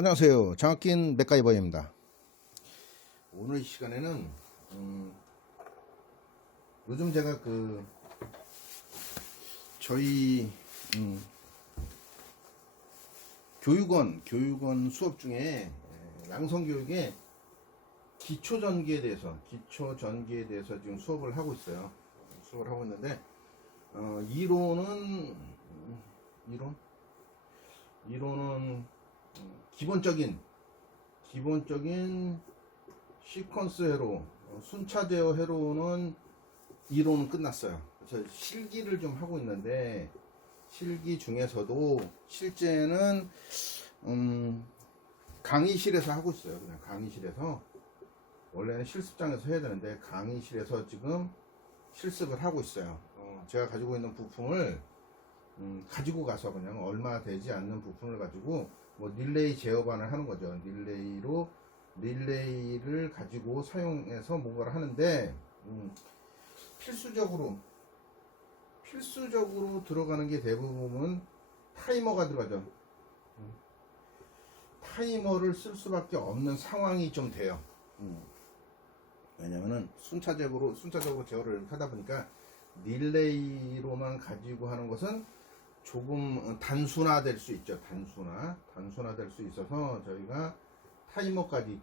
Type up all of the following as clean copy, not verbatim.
안녕하세요. 장학긴 맥가이버입니다. 오늘 이 시간에는 요즘 제가 저희 교육원 수업 중에 양성교육의 기초전기에 대해서 지금 수업을 하고 있어요. 수업을 하고 있는데 이론은 기본적인 시퀀스 회로, 순차 제어 회로는 이론은 끝났어요. 그래서 실기를 좀 하고 있는데, 실기 중에서도 실제는 강의실에서 하고 있어요. 그냥 강의실에서. 원래는 실습장에서 해야 되는데 강의실에서 지금 실습을 하고 있어요. 제가 가지고 있는 부품을 가지고 가서 그냥 얼마 되지 않는 부품을 가지고 뭐 릴레이 제어반을 하는 거죠. 릴레이를 가지고 사용해서 뭔가를 하는데 필수적으로 들어가는 게 대부분은 타이머가 들어가죠. 타이머를 쓸 수밖에 없는 상황이 좀 돼요. 왜냐면은 순차적으로 제어를 하다 보니까 릴레이로만 가지고 하는 것은 조금 단순화될 수 있죠. 단순화될 수 있어서 저희가 타이머까지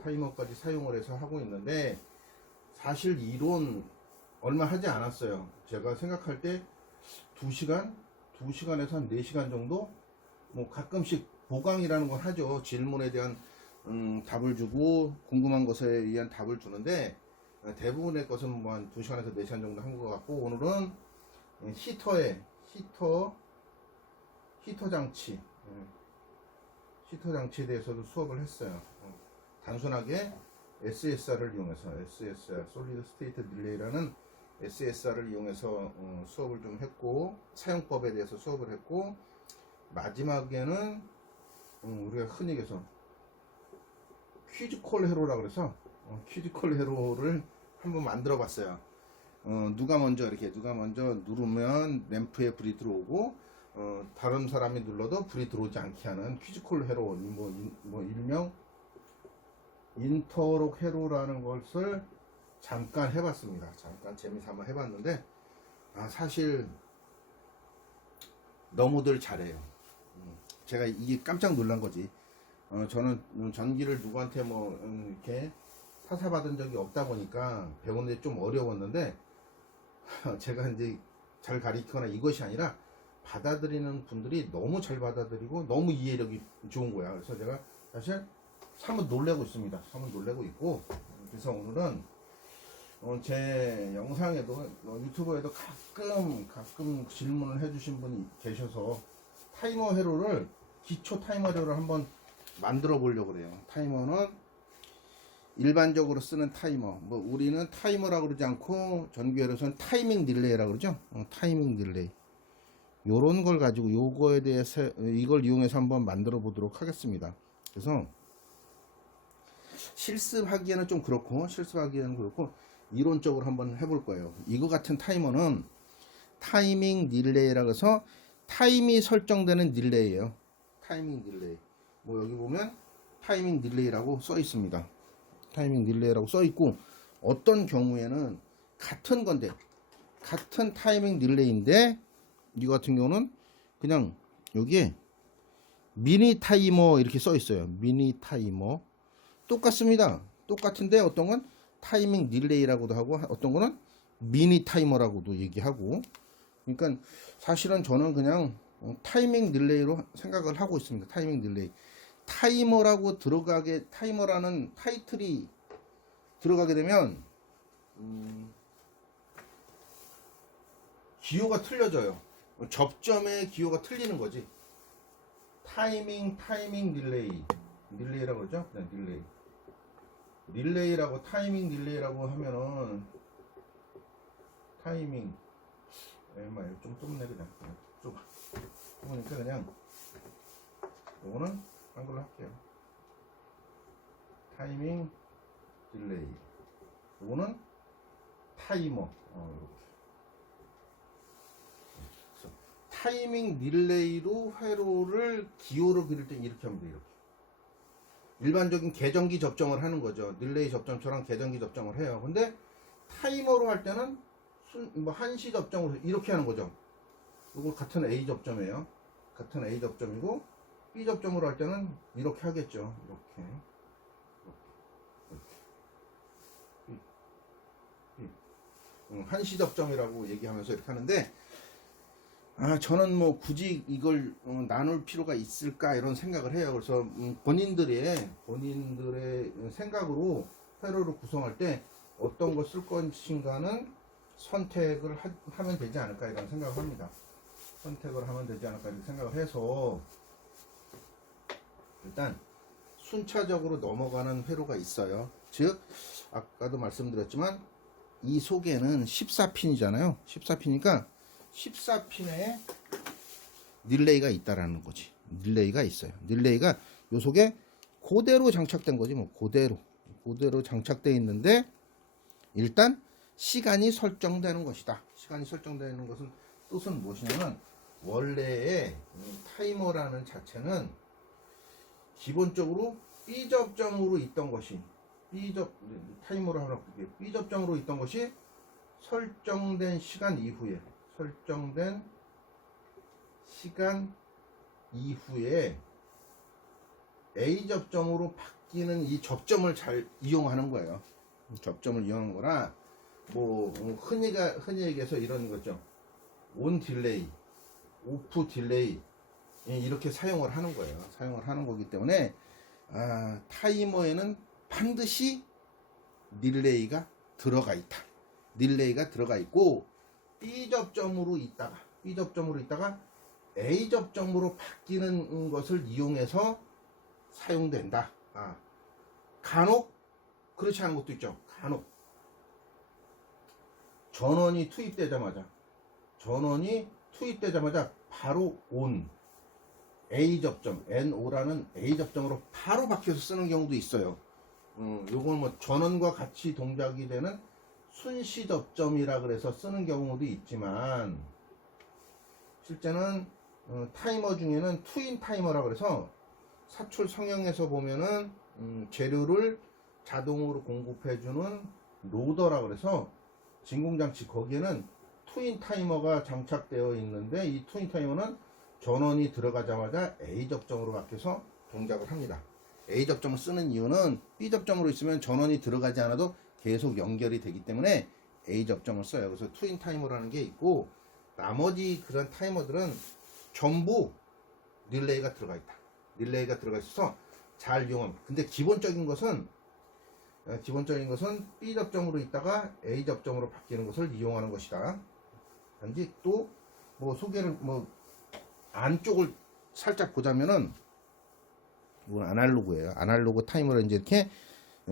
사용을 해서 하고 있는데, 사실 이론 얼마 하지 않았어요. 제가 생각할 때 2시간에서 한 4시간 정도, 뭐 가끔씩 보강이라는 걸 하죠. 질문에 대한 답을 주고 궁금한 것에 의한 답을 주는데, 대부분의 것은 뭐 한 2시간에서 4시간 정도 한 것 같고, 오늘은 히터 장치에 대해서도 수업을 했어요. 단순하게 SSR을 이용해서, Solid State Relay라는 SSR을 이용해서 수업을 좀 했고, 사용법에 대해서 수업을 했고, 마지막에는 우리가 흔히 얘기해서 퀴즈콜 회로라 그래서 퀴즈콜 회로를 한번 만들어 봤어요. 누가 먼저 누르면 램프에 불이 들어오고, 다른 사람이 눌러도 불이 들어오지 않게 하는 퀴즈콜 회로, 일명 인터록 회로라는 것을 잠깐 해봤습니다. 잠깐 재미삼아 해봤는데, 사실 너무들 잘해요. 제가 이게 깜짝 놀란 거지. 저는 전기를 누구한테 이렇게 사사받은 적이 없다 보니까 배우는데 좀 어려웠는데, 제가 이제 잘 가리키거나 이것이 아니라 받아들이는 분들이 너무 잘 받아들이고 너무 이해력이 좋은 거야. 그래서 제가 사실 사뭇 놀래고 있습니다. 그래서 오늘은 제 영상에도 유튜브에도 가끔 질문을 해주신 분이 계셔서 기초 타이머 회로를 한번 만들어 보려고 그래요. 타이머는 일반적으로 쓰는 타이머, 우리는 타이머라고 그러지 않고 전기회로에서는 타이밍 딜레이라고 그러죠. 타이밍 딜레이. 요런 걸 가지고 요거에 대해서 이걸 이용해서 한번 만들어 보도록 하겠습니다. 그래서 실습하기에는 그렇고 이론적으로 한번 해볼 거예요. 이거 같은 타이머는 타이밍 딜레이라고 해서 타임이 설정되는 딜레이예요. 타이밍 딜레이. 여기 보면 타이밍 딜레이라고 써 있습니다. 타이밍 딜레이라고 써 있고, 어떤 경우에는 같은 타이밍 딜레이인데, 이거 같은 경우는 그냥 여기에 미니 타이머 이렇게 써 있어요. 미니 타이머. 똑같습니다. 똑같은데 어떤 건 타이밍 딜레이라고도 하고, 어떤 거는 미니 타이머라고도 얘기하고. 그러니까 사실은 저는 그냥 타이밍 딜레이로 생각을 하고 있습니다. 타이밍 딜레이. 타이머라는 타이틀이 들어가게 되면 기호가 틀려져요. 접점의 기호가 틀리는 거지. 타이밍 딜레이라고 그러죠? 네, 릴레이라고 타이밍 딜레이라고 하면은 타이밍 좀 좁네. 그냥 좁으니까 그냥 요거는 한글로 할게요. 타이밍 딜레이. 요거는 타이머. 타이밍 딜레이로 회로를 기호로 그릴 때 이렇게 하면 돼요. 이렇게. 일반적인 계정기 접점을 하는 거죠. 릴레이 접점처럼 계정기 접점을 해요. 근데 타이머로 할 때는 뭐 한시 접점으로 이렇게 하는 거죠. 이거 같은 A 접점이에요. 같은 A 접점이고 B 접점으로 할 때는 이렇게 하겠죠. 이렇게. 한시 접점이라고 얘기하면서 이렇게 하는데, 저는 뭐 굳이 이걸 나눌 필요가 있을까 이런 생각을 해요. 그래서 본인들의 생각으로 회로를 구성할 때 어떤 걸 쓸 것인가는 선택을 하면 되지 않을까 이런 생각을 합니다. 선택을 하면 되지 않을까 이렇게 생각을 해서 일단 순차적으로 넘어가는 회로가 있어요. 즉 아까도 말씀드렸지만 이 속에는 14핀이잖아요. 14핀이니까 14핀에 릴레이가 있다라는 거지. 릴레이가 있어요. 릴레이가 요 속에 그대로 장착된 거지. 뭐 그대로 장착되어 있는데 일단 시간이 설정되는 것이다. 시간이 설정되는 것은 뜻은 무엇이냐면 원래의 타이머라는 자체는 기본적으로 B 접점으로 있던 것이 타이머로 하나 볼게요. B 접점으로 있던 것이 설정된 시간 이후에 A 접점으로 바뀌는 이 접점을 잘 이용하는 거예요. 접점을 이용하는 거라 뭐 흔히 얘기해서 이런 거죠. 온 딜레이, 오프 딜레이 이렇게 사용을 하는 거예요. 사용을 하는 거기 때문에 타이머에는 반드시 릴레이가 들어가 있다. 릴레이가 들어가 있고 B 접점으로 있다가 A 접점으로 바뀌는 것을 이용해서 사용된다. 간혹 그렇지 않은 것도 있죠. 간혹 전원이 투입되자마자 바로 온 A 접점, NO라는 A 접점으로 바로 바뀌어서 쓰는 경우도 있어요. 요건 뭐 전원과 같이 동작이 되는 순시 접점이라 그래서 쓰는 경우도 있지만 실제는 타이머 중에는 투인 타이머라 그래서 사출 성형에서 보면은 재료를 자동으로 공급해주는 로더라 그래서 진공장치 거기에는 투인 타이머가 장착되어 있는데 이 투인 타이머는 전원이 들어가자마자 A 접점으로 바뀌어서 동작을 합니다. A 접점을 쓰는 이유는 B 접점으로 있으면 전원이 들어가지 않아도 계속 연결이 되기 때문에 A 접점을 써요. 그래서 투인 타이머라는 게 있고 나머지 그런 타이머들은 전부 릴레이가 들어가 있다. 릴레이가 들어가 있어서 잘 이용합니다. 근데 기본적인 것은 B 접점으로 있다가 A 접점으로 바뀌는 것을 이용하는 것이다. 단지 또 뭐 소개를 안쪽을 살짝 보자면은 이건 아날로그예요. 아날로그 타이머를 이제 이렇게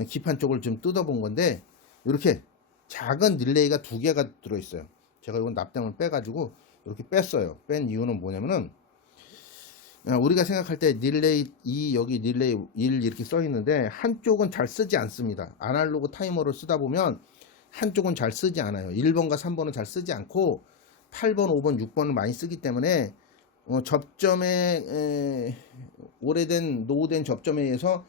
기판 쪽을 좀 뜯어본 건데 이렇게 작은 릴레이가 2개가 들어있어요. 제가 이건 납땜을 빼가지고 이렇게 뺐어요. 뺀 이유는 뭐냐면은 우리가 생각할 때 릴레이 2 여기 릴레이 1 이렇게 써 있는데 한쪽은 잘 쓰지 않습니다. 아날로그 타이머를 쓰다 보면 한쪽은 잘 쓰지 않아요. 1번과 3번은 잘 쓰지 않고 8번, 5번, 6번을 많이 쓰기 때문에 접점에 오래된 노후된 접점에 의해서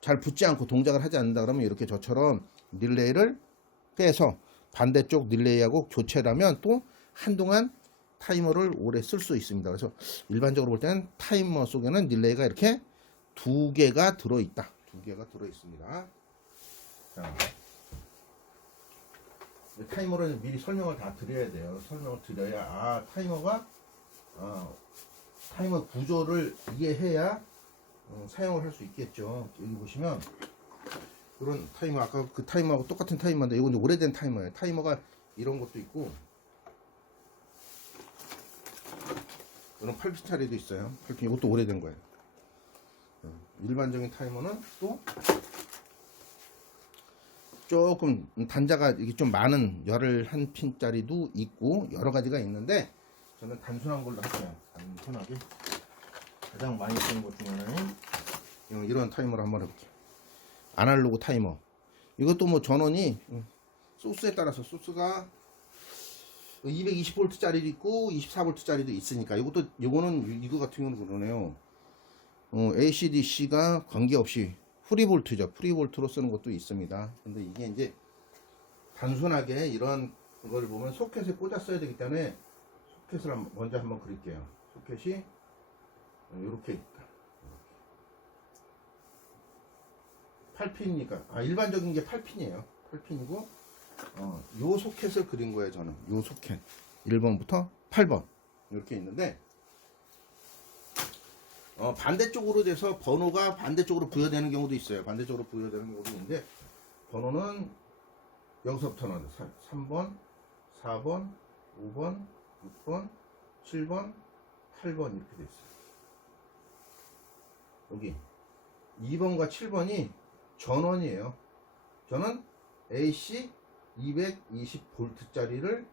잘 붙지 않고 동작을 하지 않는다 그러면 이렇게 저처럼 릴레이를 빼서 반대쪽 릴레이하고 교체를 하면 또 한동안 타이머를 오래 쓸 수 있습니다. 그래서 일반적으로 볼 때는 타이머 속에는 릴레이가 이렇게 2개가 들어있다. 2개가 들어있습니다. 자, 타이머를 미리 설명을 다 드려야 돼요. 설명을 드려야 타이머가 타이머 구조를 이해해야 사용을 할 수 있겠죠. 여기 보시면 이런 타이머 아까 그 타이머하고 똑같은 타이머인데 이건 오래된 타이머예요. 타이머가 이런 것도 있고 이런 8핀짜리도 있어요. 8핀 이것도 오래된 거예요. 일반적인 타이머는 또 조금 단자가 이게 좀 많은 11핀짜리도 있고 여러 가지가 있는데 저는 단순한 걸로 할게요. 단순하게 가장 많이 쓰는 것 중에 하나는 이런 타이머를 한번 해볼게요. 아날로그 타이머. 이것도 뭐 전원이 소스에 따라서 소스가 220V짜리도 있고 24V짜리도 있으니까 이거는 이거 같은 경우는 그러네요. AC/DC가 관계없이 프리볼트죠. 프리볼트로 쓰는 것도 있습니다. 근데 이게 이제 단순하게 이런 걸 보면 소켓에 꽂았어야 되기 때문에 소켓을 먼저 한번 그릴게요. 소켓이 이렇게 있다. 8핀이니까 일반적인 게 8핀이에요. 8핀이고 요 소켓을 그린 거예요. 저는 요 소켓 1번부터 8번 이렇게 있는데 반대쪽으로 돼서 번호가 반대쪽으로 부여되는 경우도 있어요. 반대쪽으로 부여되는 경우도 있는데 번호는 여기서부터는 3번, 4번, 5번, 6번, 7번, 8번 이렇게 돼 있어요. 여기 2번과 7번이 전원이에요. 저는 AC 220V짜리를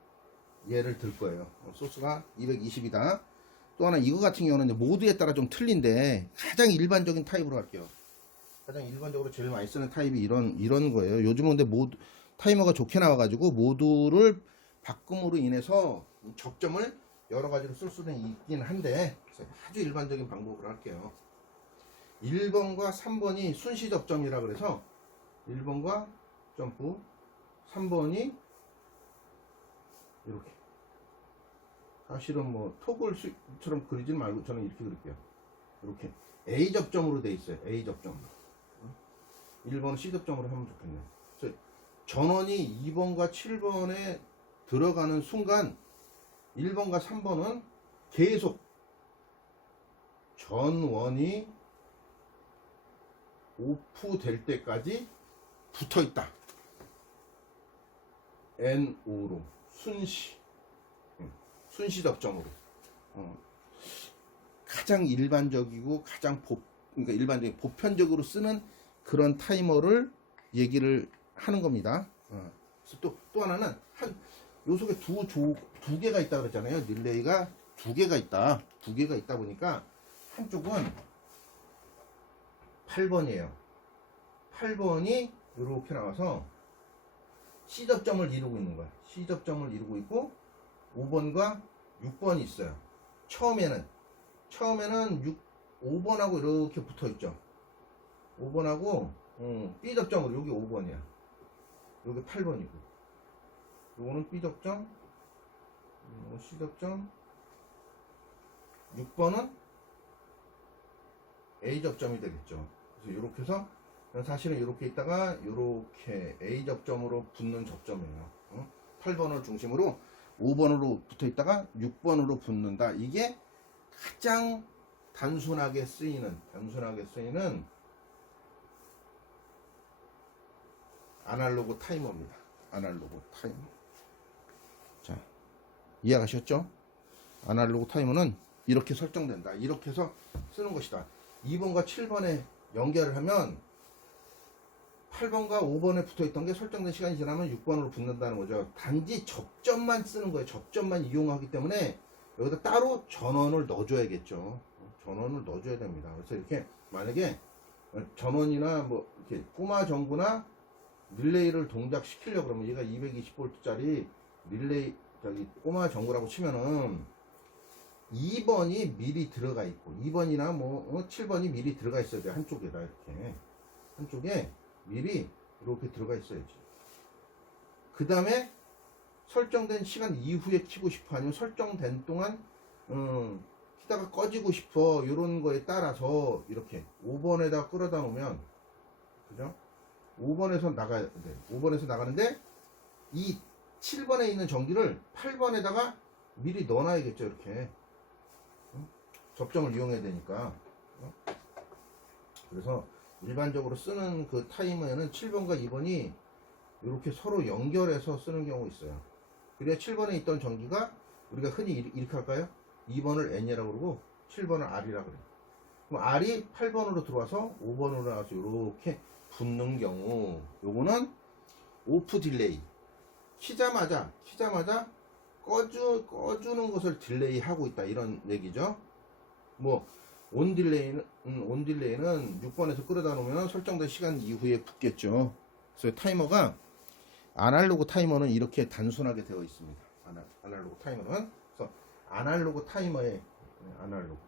얘를 들 거예요. 소스가 220이다. 또 하나 이거 같은 경우는 모드에 따라 좀 틀린데 가장 일반적인 타입으로 할게요. 가장 일반적으로 제일 많이 쓰는 타입이 이런 거예요. 요즘은 근데 모드 타이머가 좋게 나와가지고 모드를 바꿈으로 인해서 접점을 여러 가지로 쓸 수는 있긴 한데 아주 일반적인 방법으로 할게요. 1번과 3번이 순시 접점이라 그래서 1번과 점프, 3번이 이렇게. 사실은 뭐 토글처럼 그리지 말고 저는 이렇게 그릴게요. 이렇게 A 접점으로 돼 있어요. A 접점. 1번은 C 접점으로 하면 좋겠네요. 그래서 전원이 2번과 7번에 들어가는 순간 1번과 3번은 계속 전원이 오프 될 때까지 붙어 있다. NO로 순시 접점으로 가장 일반적이고 그러니까 일반적인 보편적으로 쓰는 그런 타이머를 얘기를 하는 겁니다. 그래서 또 하나는 요 속에 두 개가 있다 그랬잖아요. 릴레이가 두 개가 있다 보니까 한쪽은 8번이에요. 8번이 이렇게 나와서 C 접점을 이루고 있는 거야. C 접점을 이루고 있고 5번과 6번이 있어요. 처음에는 5번하고 이렇게 붙어 있죠. 5번하고 B 접점으로 여기 5번이야. 여기 8번이고. 요거는 B 접점, C 접점, 6번은 A 접점이 되겠죠. 그래서 이렇게 해서 사실은 이렇게 있다가 이렇게 A 접점으로 붙는 접점이에요. 8번을 중심으로 5번으로 붙어 있다가 6번으로 붙는다. 이게 가장 단순하게 쓰이는 아날로그 타이머입니다. 아날로그 타이머. 자, 이해가셨죠? 아날로그 타이머는 이렇게 설정된다. 이렇게 해서 쓰는 것이다. 2번과 7번에 연결을 하면 8번과 5번에 붙어있던 게 설정된 시간이 지나면 6번으로 붙는다는 거죠. 단지 접점만 쓰는 거예요. 접점만 이용하기 때문에 여기다 따로 전원을 넣어줘야겠죠. 전원을 넣어줘야 됩니다. 그래서 이렇게 만약에 전원이나 뭐 이렇게 꼬마 전구나 릴레이를 동작시키려고 그러면 얘가 220V짜리 릴레이 꼬마 전구라고 치면은 2번이 미리 들어가 있고 2번이나 뭐 7번이 미리 들어가 있어야 돼요. 한쪽에다 이렇게 한쪽에 미리 이렇게 들어가 있어야지. 그 다음에 설정된 시간 이후에 키고 싶어 아니면 설정된 동안 키다가 꺼지고 싶어 이런 거에 따라서 이렇게 5번에다 끌어다 놓으면 그죠? 5번에서 나가야 돼. 5번에서 나가는데 이 7번에 있는 전기를 8번에다가 미리 넣어놔야겠죠. 이렇게 접점을 이용해야 되니까. 그래서 일반적으로 쓰는 그 타이머에는 7번과 2번이 이렇게 서로 연결해서 쓰는 경우 있어요. 그래야 7번에 있던 전기가 우리가 흔히 이렇게 할까요? 2번을 N이라고 그러고 7번을 R이라고 그래요. 그럼 R이 8번으로 들어와서 5번으로 나와서 이렇게 붙는 경우 요거는 오프 딜레이. 키자마자 꺼주는 것을 딜레이 하고 있다 이런 얘기죠. 뭐 온 딜레이는 6번에서 끌어다 놓으면 설정된 시간 이후에 붙겠죠. 그래서 타이머가 아날로그 타이머는 이렇게 단순하게 되어 있습니다. 아날로그 타이머는 그래서 아날로그 타이머의 아날로그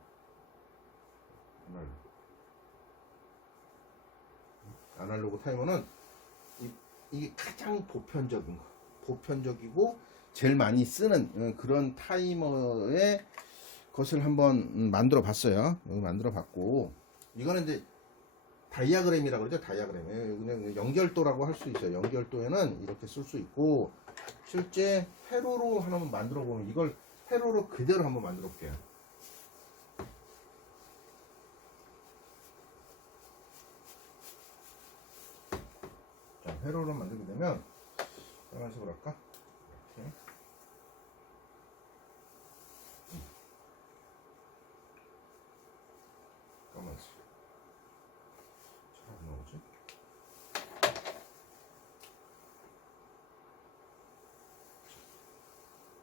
아날로그 타이머는 이게 가장 보편적이고 제일 많이 쓰는 그런 타이머의 것을 한번 만들어 봤어요. 만들어 봤고, 이거는 이제 다이아그램이라고 그러죠. 다이아그램. 그냥 연결도라고 할 수 있어요. 연결도에는 이렇게 쓸 수 있고, 실제 회로로 한번 만들어 보면, 이걸 회로로 그대로 한번 만들어 볼게요. 자, 회로로 만들게 되면 빨간색으로 할까? 이렇게. 까만색. 잘 안 나오지?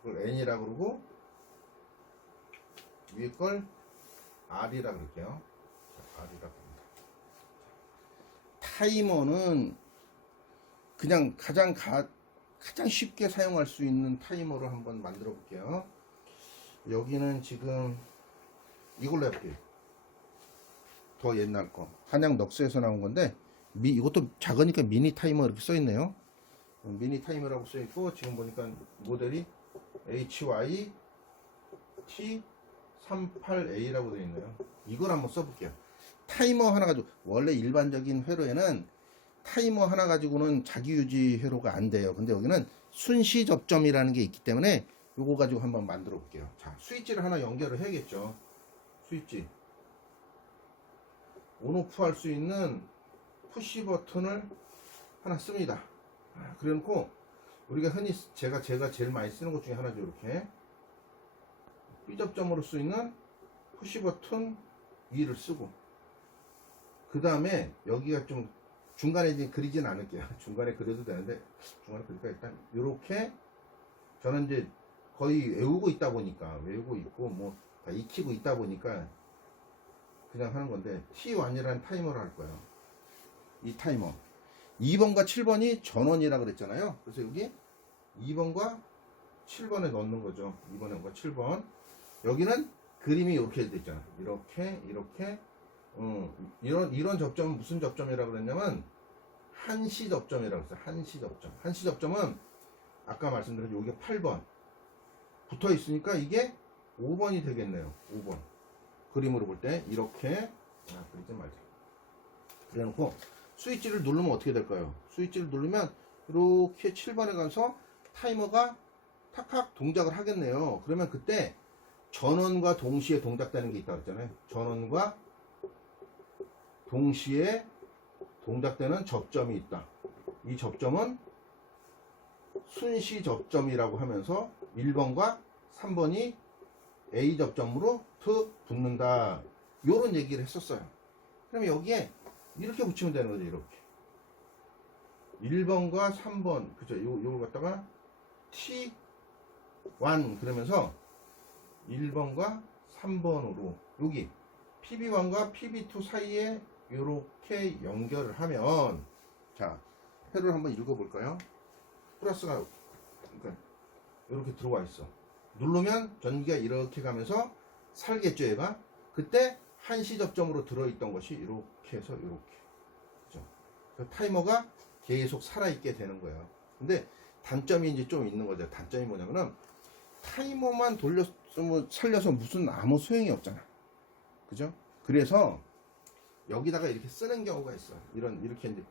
이걸 N이라 그러고 위에 걸 R이라 그럴게요. 자, R이라 합니다. 타이머는 그냥 가장 쉽게 사용할 수 있는 타이머를 한번 만들어 볼게요. 여기는 지금 이걸로 해볼게요. 더 옛날 거 한양 넉스에서 나온 건데, 이것도 작으니까 미니 타이머 이렇게 써 있네요. 미니 타이머라고 써 있고, 지금 보니까 모델이 HYT38A라고 되어 있네요. 이걸 한번 써볼게요. 타이머 하나 가지고, 원래 일반적인 회로에는 타이머 하나 가지고는 자기 유지 회로가 안 돼요. 근데 여기는 순시 접점이라는 게 있기 때문에 요거 가지고 한번 만들어 볼게요. 자, 스위치를 하나 연결을 해야겠죠. 스위치 온오프 할 수 있는 푸시 버튼을 하나 씁니다. 그래 놓고, 우리가 흔히 제가 제일 많이 쓰는 것 중에 하나죠. 이렇게 B접점으로 쓰이는 푸시 버튼 위를 쓰고, 그 다음에 여기가 좀 중간에 이제 그리진 않을게요. 중간에 그려도 되는데, 중간에 그릴까? 일단 이렇게 저는 이제 거의 외우고 있다 보니까, 외우고 있고 뭐 다 익히고 있다 보니까 그냥 하는 건데, T1이라는 타이머를 할 거예요. 이 타이머 2번과 7번이 전원이라 그랬잖아요. 그래서 여기 2번과 7번에 넣는 거죠. 2번과 7번. 여기는 그림이 이렇게 돼 있잖아요. 이렇게 이런 접점은 무슨 접점이라고 그랬냐면 한시 접점이라고 했어요. 한시 접점. 한시 접점은 아까 말씀드린 여기 8번 붙어 있으니까 이게 5번이 되겠네요. 5번. 그림으로 볼 때 이렇게, 그리지 말자. 그래 놓고 스위치를 누르면 어떻게 될까요? 스위치를 누르면 이렇게 7번에 가서 타이머가 탁탁 동작을 하겠네요. 그러면 그때 전원과 동시에 동작되는 게 있다고 했잖아요. 전원과 동시에 동작되는 접점이 있다. 이 접점은 순시 접점이라고 하면서 1번과 3번이 A 접점으로 붙는다. 요런 얘기를 했었어요. 그럼 여기에 이렇게 붙이면 되는 거죠. 이렇게 1번과 3번, 그죠? 요걸 갖다가 T1 그러면서 1번과 3번으로 여기 PB1과 PB2 사이에 이렇게 연결을 하면, 자, 회로를 한번 읽어볼까요? 플러스가 그러니까 이렇게 들어와 있어. 누르면 전기가 이렇게 가면서 살겠죠, 얘가. 그때 한시 접점으로 들어있던 것이 이렇게 해서 이렇게, 그죠? 타이머가 계속 살아있게 되는 거예요. 근데 단점이 이제 좀 있는 거죠. 단점이 뭐냐면은 타이머만 살려서 무슨 아무 소용이 없잖아. 그죠? 그래서 여기다가 이렇게 쓰는 경우가 있어요. 이렇게 이제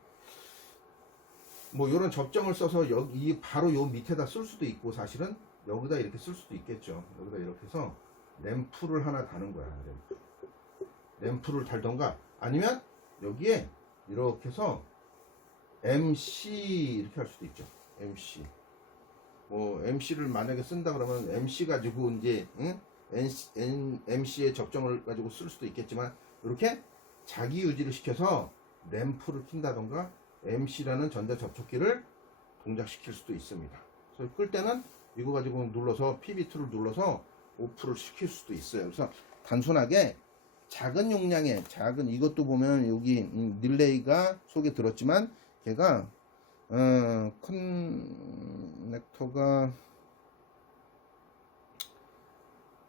뭐 이런 접점을 써서 여기 바로 요 밑에다 쓸 수도 있고, 사실은 여기다 이렇게 쓸 수도 있겠죠. 여기다 이렇게 해서 램프를 하나 다는 거야. 램프를 달던가, 아니면 여기에 이렇게 해서 MC 이렇게 할 수도 있죠. MC. 뭐 MC를 만약에 쓴다 그러면 MC 가지고 이제 MC의 접점을 가지고 쓸 수도 있겠지만, 이렇게 자기 유지를 시켜서 램프를 킨다던가 MC라는 전자접촉기를 동작시킬 수도 있습니다. 그래서 끌 때는 이거 가지고 눌러서 PB2를 눌러서 오프를 시킬 수도 있어요. 그래서 단순하게 작은 용량의 이것도 보면 여기 릴레이가 속에 들었지만, 걔가 커넥터가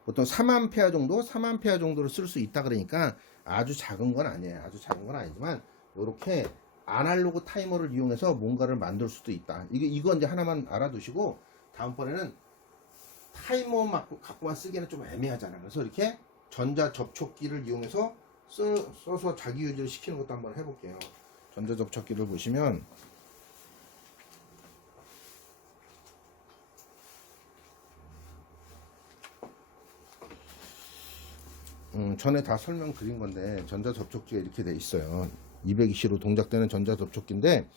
보통 3A 정도를 쓸 수 있다 그러니까 아주 작은 건 아니에요. 아주 작은 건 아니지만, 이렇게 아날로그 타이머를 이용해서 뭔가를 만들 수도 있다. 이거 이제 하나만 알아두시고 다음번에는 타이머 갖고만 쓰기에는 좀 애매하잖아요. 그래서 이렇게 전자 접촉기를 이용해서 써서 자기 유지를 시키는 것도 한번 해볼게요. 전자 접촉기를 보시면 전에 다 설명드린 건데 전자 접촉기가 이렇게 돼 있어요. 220로 동작되는 전자 접촉기인데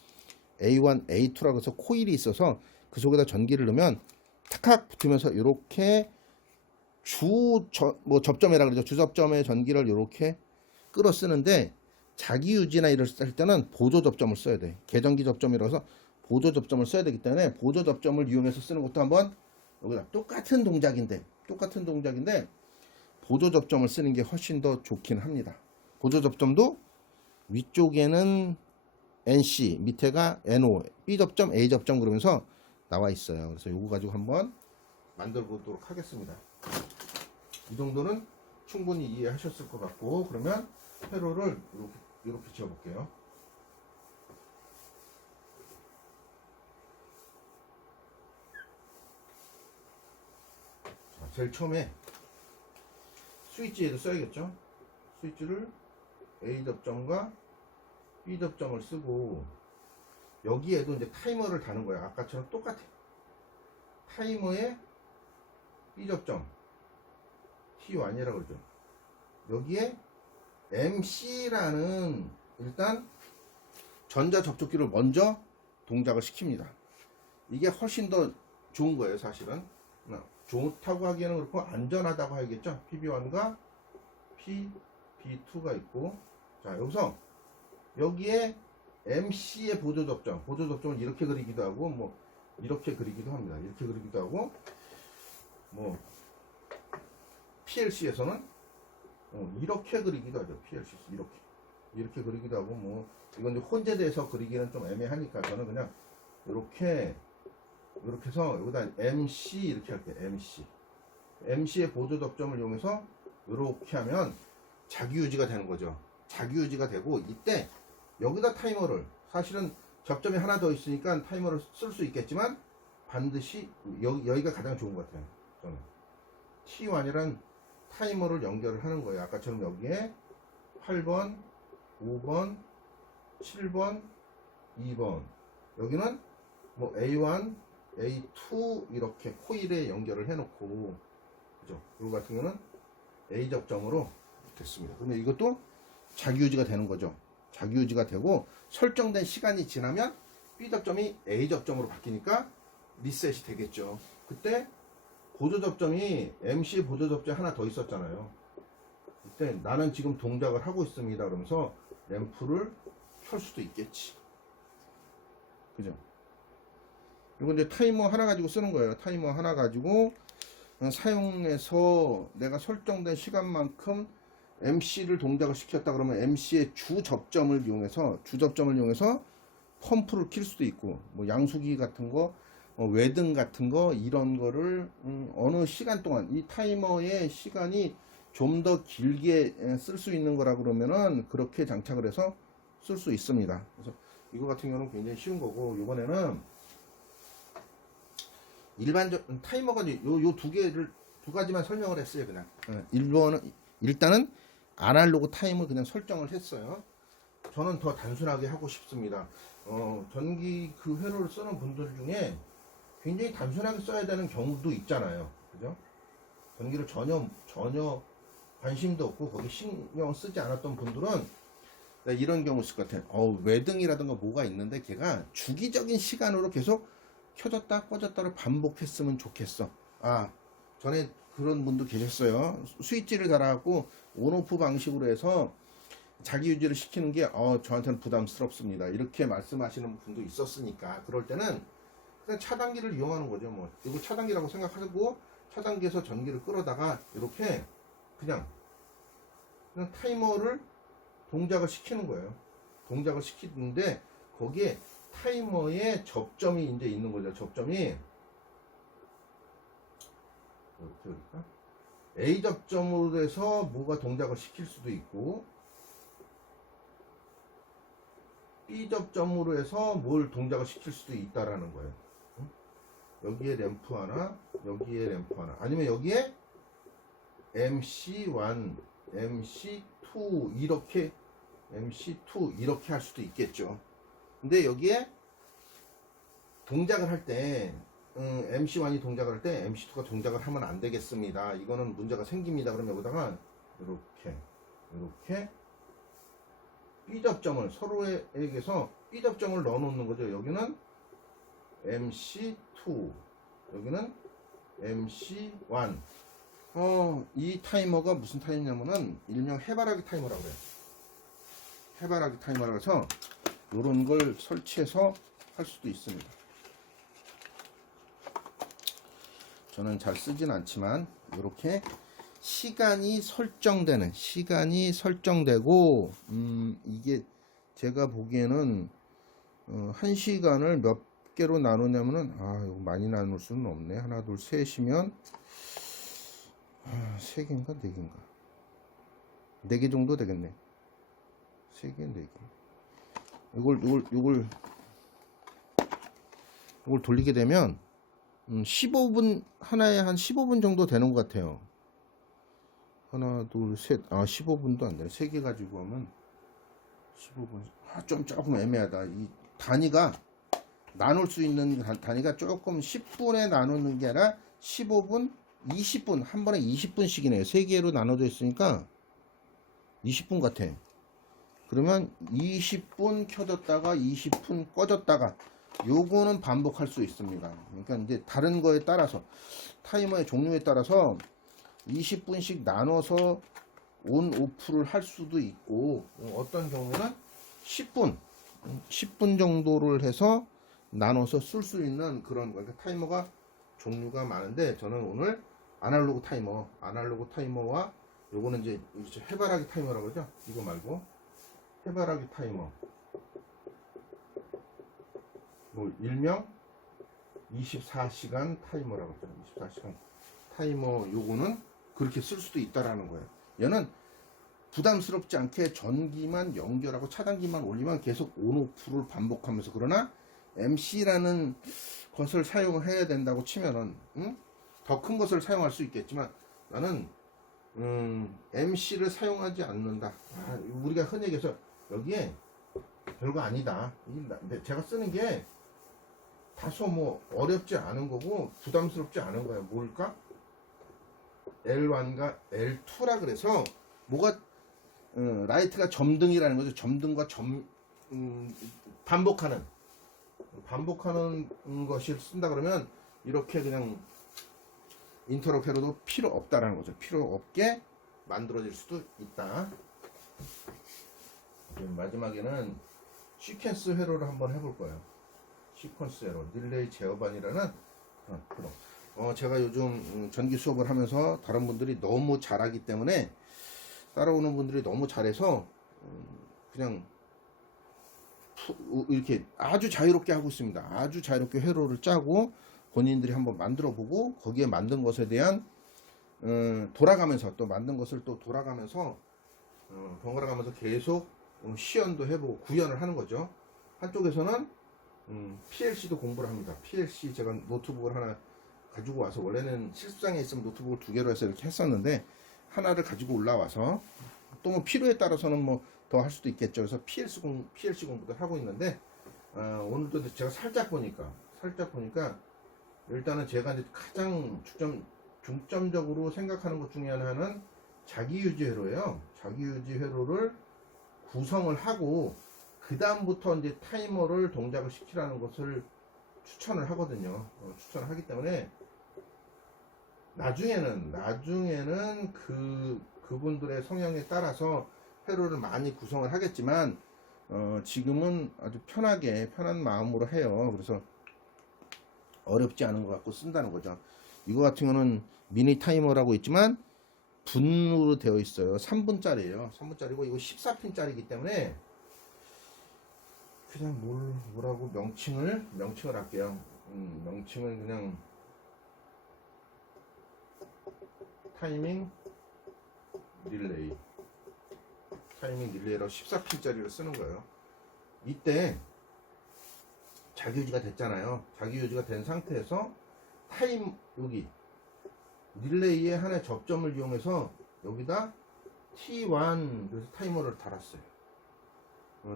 A1, A2라고 해서 코일이 있어서 그 속에다 전기를 넣으면 탁탁 붙으면서 이렇게 접점이라 그러죠. 주접점의 전기를 이렇게 끌어 쓰는데 자기 유지나 이럴 때는 보조 접점을 써야 돼. 계전기 접점이라서 보조 접점을 써야 되기 때문에 보조 접점을 이용해서 쓰는 것도 한번 여기다 똑같은 동작인데 보조 접점을 쓰는 게 훨씬 더 좋긴 합니다. 보조 접점도 위쪽에는 NC, 밑에가 NO, B 접점, A 접점 그러면서 나와 있어요. 그래서 요거 가지고 한번 만들어 보도록 하겠습니다. 이 정도는 충분히 이해하셨을 것 같고, 그러면 회로를 이렇게 지어볼게요. 자, 제일 처음에 스위치에도 써야겠죠. 스위치를 A 접점과 B 접점을 쓰고 여기에도 이제 타이머를 다는 거예요. 아까처럼 똑같아. 타이머에 B 접점 T1이라고 그러죠. 여기에 MC라는 일단 전자 접촉기를 먼저 동작을 시킵니다. 이게 훨씬 더 좋은 거예요, 사실은. 좋다고 하기에는 그렇고 안전하다고 하겠죠. PB1과 PB2가 있고, 자 여기서 여기에 MC의 보조 접점을 이렇게 그리기도 하고, 뭐 이렇게 그리기도 합니다. 이렇게 그리기도 하고, 뭐 PLC에서는 이렇게 그리기도 하죠. PLC 이렇게 그리기도 하고, 뭐 이건 이제 혼재돼서 그리기는 좀 애매하니까 저는 그냥 이렇게 해서 여기다 MC 이렇게 할게요. MC의 보조 접점을 이용해서 이렇게 하면 자기 유지가 되는 거죠. 자기 유지가 되고, 이때 여기다 타이머를, 사실은 접점이 하나 더 있으니까 타이머를 쓸 수 있겠지만 반드시 여기가 가장 좋은 것 같아요. 저는 T1이란 타이머를 연결을 하는 거예요. 아까처럼 여기에 8번, 5번, 7번, 2번, 여기는 뭐 A1, A2 이렇게 코일에 연결을 해놓고, 그죠? 이거 같은 경우는 A 접점으로 됐습니다. 그러면 이것도 자기 유지가 되는 거죠. 자기 유지가 되고 설정된 시간이 지나면 B 접점이 A 접점으로 바뀌니까 리셋이 되겠죠. 그때 보조 접점이 MC 보조 접점이 하나 더 있었잖아요. 이때 나는 지금 동작을 하고 있습니다. 그러면서 램프를 켤 수도 있겠지. 그죠? 이거 이제 타이머 하나 가지고 쓰는 거예요. 타이머 하나 가지고 사용해서 내가 설정된 시간만큼 MC를 동작을 시켰다 그러면 MC의 주접점을 이용해서 펌프를 킬 수도 있고, 뭐 양수기 같은 거, 외등 같은 거, 이런 거를 어느 시간 동안, 이 타이머의 시간이 좀 더 길게 쓸 수 있는 거라 그러면은 그렇게 장착을 해서 쓸 수 있습니다. 그래서 이거 같은 경우는 굉장히 쉬운 거고, 이번에는 일반적 타이머가 요 두 가지만 설명을 했어요. 그냥 일단은 아날로그 타이머 그냥 설정을 했어요. 저는 더 단순하게 하고 싶습니다. 전기 그 회로를 쓰는 분들 중에 굉장히 단순하게 써야 되는 경우도 있잖아요. 그죠? 전기를 전혀 관심도 없고 거기 신경 쓰지 않았던 분들은 이런 경우 있을 것 같아요. 외등이라든가 뭐가 있는데 걔가 주기적인 시간으로 계속 켜졌다 꺼졌다를 반복했으면 좋겠어. 전에 그런 분도 계셨어요. 스위치를 달아갖고 온오프 방식으로 해서 자기 유지를 시키는 게 저한테는 부담스럽습니다. 이렇게 말씀하시는 분도 있었으니까, 그럴 때는 그냥 차단기를 이용하는 거죠. 뭐 이거 차단기라고 생각하고 차단기에서 전기를 끌어다가 이렇게 그냥 타이머를 동작을 시키는 거예요. 동작을 시키는데 거기에 타이머에 접점이 이제 있는 거죠. 접점이 어떻게 그럴까? A 접점으로 해서 뭐가 동작을 시킬 수도 있고, B 접점으로 해서 뭘 동작을 시킬 수도 있다라는 거예요. 응? 여기에 램프 하나, 여기에 램프 하나, 아니면 여기에 MC1, MC2 이렇게 MC2 이렇게 할 수도 있겠죠. 근데 여기에 동작을 할 때 MC1이 동작을 할 때 MC2가 동작을 하면 안 되겠습니다. 이거는 문제가 생깁니다. 그러면 여기다가 이렇게 B 접점을 서로에게서 B 접점을 넣어 놓는 거죠. 여기는 MC2, 여기는 MC1. 이 타이머가 무슨 타이머냐면은 일명 해바라기 타이머라고 그래요. 해바라기 타이머라고 해서 이런 걸 설치해서 할 수도 있습니다. 저는 잘 쓰진 않지만 이렇게 시간이 설정되고 이게 제가 보기에는 1시간을 몇 개로 나누냐면은 이거 많이 나눌 수는 없네. 하나 둘 셋이면 3개인가 4개인가 4개 정도 되겠네. 3개 4개. 이걸 돌리게 되면 15분 하나에 한 15분 정도 되는 것 같아요. 하나 둘 셋 15분도 안 되네. 3개 가지고 하면 15분 좀 조금 애매하다. 이 단위가 나눌 수 있는 단위가 조금 10분에 나누는 게 아니라 15분 20분 한 번에 20분씩이네요. 3개로 나눠져 있으니까 20분 같아. 그러면 20분 켜졌다가 20분 꺼졌다가 요거는 반복할 수 있습니다. 그러니까 이제 다른 거에 따라서 타이머의 종류에 따라서 20분씩 나눠서 온 오프를 할 수도 있고 어떤 경우는 10분 정도를 해서 나눠서 쓸 수 있는 그런 거예요. 그러니까 타이머가 종류가 많은데 저는 오늘 아날로그 타이머와 요거는 이제 해바라기 타이머라고 그러죠. 이거 말고 해바라기 타이머, 일명 24시간 타이머라고 그러죠. 24시간 타이머 요거는 그렇게 쓸 수도 있다라는 거예요. 얘는 부담스럽지 않게 전기만 연결하고 차단기만 올리면 계속 온오프를 반복하면서, 그러나 MC라는 것을 사용해야 된다고 치면은 더 큰 것을 사용할 수 있겠지만 나는 MC를 사용하지 않는다. 우리가 흔히 얘기해서 여기에 별거 아니다. 제가 쓰는 게 다소 어렵지 않은 거고 부담스럽지 않은 거야. 뭘까? L1과 L2라 그래서 뭐가 라이트가 점등이라는 거죠. 점등과 반복하는 것을 쓴다 그러면 이렇게 그냥 인터럽해로도 필요 없다라는 거죠. 필요 없게 만들어질 수도 있다. 마지막에는 시퀀스 회로를 한번 해볼 거예요. 시퀀스 회로, 릴레이 제어반이라는 그런. 제가 요즘 전기 수업을 하면서 다른 분들이 너무 잘하기 때문에 따라오는 분들이 너무 잘해서 그냥 이렇게 아주 자유롭게 하고 있습니다. 아주 자유롭게 회로를 짜고 본인들이 한번 만들어 보고 거기에 만든 것에 대한 돌아가면서 또 만든 것을 또 돌아가면서 번갈아 가면서 계속 시연도 해보고 구현을 하는 거죠. 한쪽에서는 PLC도 공부를 합니다. PLC 제가 노트북을 하나 가지고 와서, 원래는 실습장에 있으면 노트북을 2개로 해서 이렇게 했었는데 하나를 가지고 올라와서 또 필요에 따라서는 더 할 수도 있겠죠. 그래서 PLC 공부도 하고 있는데 오늘도 제가 살짝 보니까 일단은 제가 이제 가장 중점적으로 생각하는 것 중에 하나는 자기유지 회로예요. 자기유지 회로를 구성을 하고 그 다음부터 이제 타이머를 동작을 시키라는 것을 추천을 하거든요. 추천을 하기 때문에 나중에는 그분들의 성향에 따라서 회로를 많이 구성을 하겠지만 지금은 아주 편한 마음으로 해요. 그래서 어렵지 않은 것 같고 쓴다는 거죠. 이거 같은 거는 미니 타이머라고 있지만 분으로 되어 있어요. 3분짜리예요. 3분짜리고 이거 14핀짜리이기 때문에 그냥 뭐라고 명칭을 할게요. 명칭을 그냥 타이밍 릴레이라고 14핀짜리를 쓰는 거예요. 이때 자기유지가 됐잖아요. 자기유지가 된 상태에서 여기 릴레이의 하나의 접점을 이용해서 여기다 T1 그래서 타이머를 달았어요.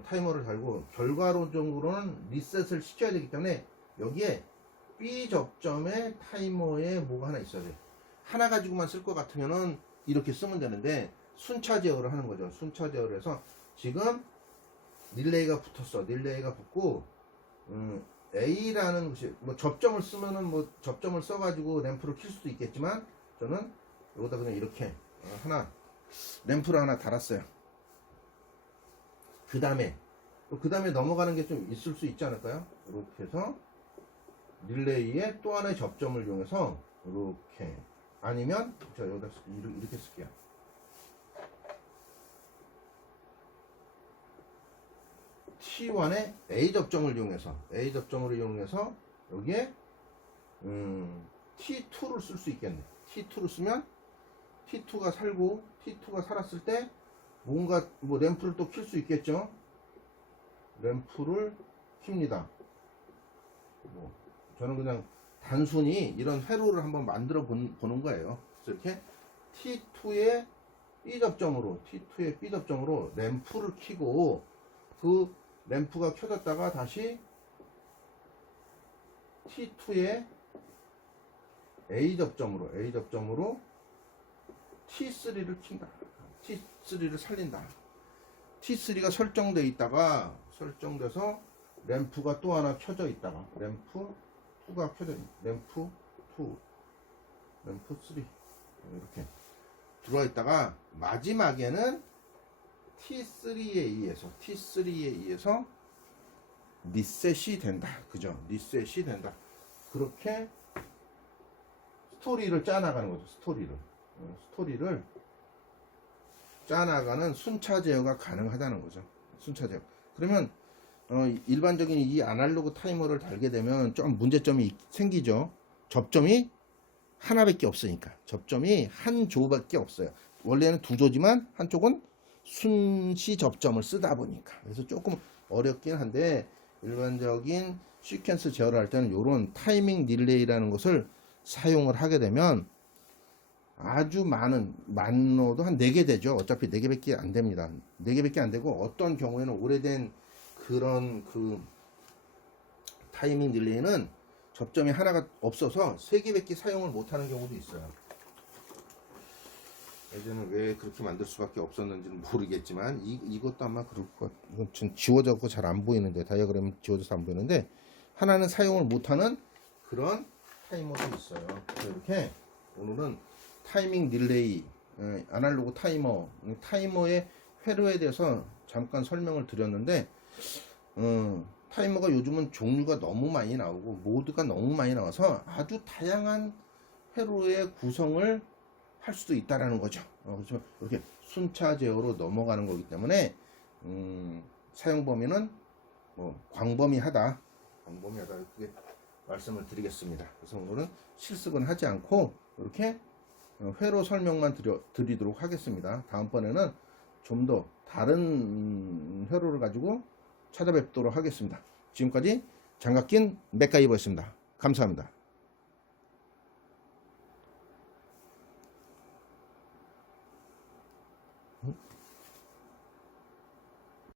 타이머를 달고 결과론적으로는 리셋을 시켜야 되기 때문에 여기에 B 접점에 타이머에 뭐가 하나 있어야 돼. 하나 가지고만 쓸 것 같으면은 이렇게 쓰면 되는데 순차 제어를 하는 거죠. 순차 제어를 해서 지금 릴레이가 붙었어. 릴레이가 붙고 A라는 것이 뭐 접점을 쓰면은 뭐 접점을 써가지고 램프를 킬 수도 있겠지만 저는 여기다 그냥 이렇게 하나 램프를 하나 달았어요. 그 다음에 넘어가는 게 좀 있을 수 있지 않을까요? 이렇게 해서 릴레이에 또 하나의 접점을 이용해서 이렇게 아니면 자 여기다 이렇게 쓸게요. T1의 A 접점을 이용해서 여기에 T2를 쓸 수 있겠네. T2를 쓰면 T2가 살고 T2가 살았을 때 뭔가 뭐 램프를 또 킬 수 있겠죠. 램프를 킵니다. 뭐 저는 그냥 단순히 이런 회로를 한번 만들어 보는 거예요. 그래서 이렇게 T2의 B 접점으로 램프를 켜고 그 램프가 켜졌다가 다시 T2의 A 접점으로 T3를 킨다. T3를 살린다. T3가 설정돼서 램프가 또 하나 켜져 있다가 램프 2가 켜져 있는 램프 3 이렇게 들어와 있다가 마지막에는 T3에 의해서 리셋이 된다. 그죠? 리셋이 된다. 그렇게 스토리를 짜나가는 거죠. 스토리를 짜나가는 순차 제어가 가능하다는 거죠. 순차 제어. 그러면 일반적인 이 아날로그 타이머를 달게 되면 좀 문제점이 생기죠. 접점이 하나밖에 없으니까. 접점이 한 조밖에 없어요. 원래는 두 조지만 한쪽은 순시 접점을 쓰다 보니까. 그래서 조금 어렵긴 한데 일반적인 시퀀스 제어를 할 때는 이런 타이밍 릴레이라는 것을 사용을 하게 되면 아주 많어도 한 4개 되죠. 어차피 4개밖에 안 됩니다. 4개밖에 안 되고 어떤 경우에는 오래된 그런 타이밍 릴레이는 접점이 하나가 없어서 3개밖에 사용을 못하는 경우도 있어요. 예전에 왜 그렇게 만들 수밖에 없었는지는 모르겠지만 이것도 아마 그럴 것 같아요. 이건 지금 지워져서 잘 안 보이는데 다이어그램 지워져서 안 보이는데 하나는 사용을 못하는 그런 타이머도 있어요. 그래서 이렇게 오늘은 타이밍 릴레이, 아날로그 타이머의 회로에 대해서 잠깐 설명을 드렸는데 타이머가 요즘은 종류가 너무 많이 나오고 모드가 너무 많이 나와서 아주 다양한 회로의 구성을 할 수도 있다라는 거죠. 그렇지만 이렇게 순차 제어로 넘어가는 거기 때문에 사용 범위는 광범위하다 이렇게 말씀을 드리겠습니다. 그래서 오늘은 실습은 하지 않고 이렇게 회로 설명만 드리도록 하겠습니다. 다음번에는 좀 더 다른 회로를 가지고 찾아뵙도록 하겠습니다. 지금까지 장갑낀 맥가이버였습니다. 감사합니다.